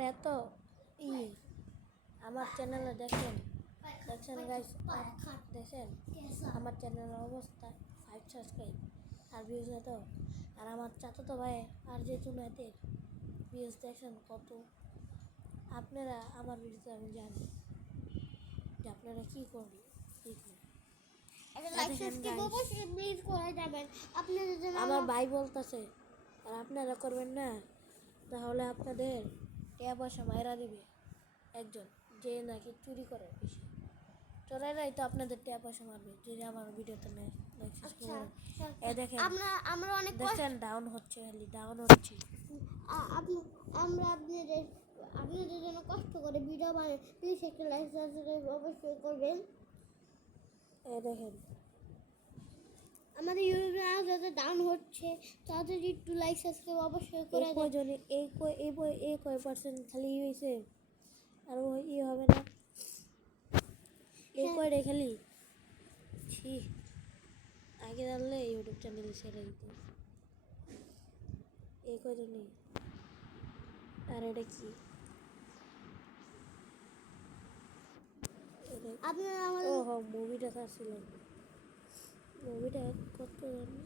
এত ই আমার চ্যানেলে দেখেন গাইস, দেখেন আমার চ্যানেলের অবস্থা 5 সাবস্ক্রাইব আর ভিউজ এত। আর আমার চাচাতো ভাই আর যে জুনাইদের ভিউজ দেখেন কত। আপনারা আমার ভিডিওতে আমি জানি যে আপনারা কী করবেন আমার ভাই বলতেছে আর আপনারা করবেন না, তাহলে আপনাদের টাকা পয়সা মাইরা দিবে একজন যে নাকি চুরি করে বেশি। চোরাইরাই তো আপনাদের টাকা পয়সা মারবে যদি আমার ভিডিওতে নেয়। দেখেন আমরা অনেক দেখেন ডাউন হচ্ছে, ডাউন হচ্ছে। আমরা আপনাদের জন্য কষ্ট করে ভিডিও বানাই, প্লিজ একটা লাইক সাবস্ক্রাইব অবশ্যই করবেন। দেখেন আমাদের ইউটিউবে যত ডাউন হচ্ছে তাদের একটু লাইক সাবস্ক্রাইব অবশ্যই করে দেন। এই কয় পার্সেন্ট খালি হয়েছে আর ওই হবে না এই কয়টা খালি ছি। আগে জানলে ইউটিউব চ্যানেল ছেড়ে দিত। এই কয়জনই আর এটা কি আপনারা মুভিটা ছাড়ছিলাম, মুভিটা কত জানি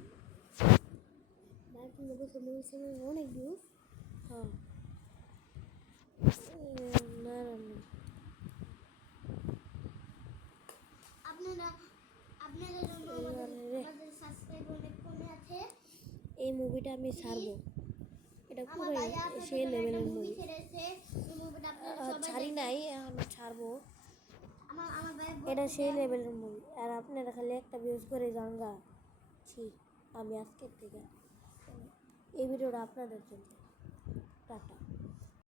অনেক ভিউজ। হ্যাঁ না না না আপনাদের জন্য আমাদের সাবস্ক্রাইব অনেক কমে আছে। এই মুভিটা আমি ছাড়বো, এটা পুরো সেই লেভেলের মুভি। ছাড়ি নাই, এখন ছাড়বো। এটা সেই লেভেলের মুভি আর আপনারা খালি একটা ভিউজ করে জানগা ছি। আমি আজকের থেকে এই ভিডিওটা আপনাদের জন্য। টাটা।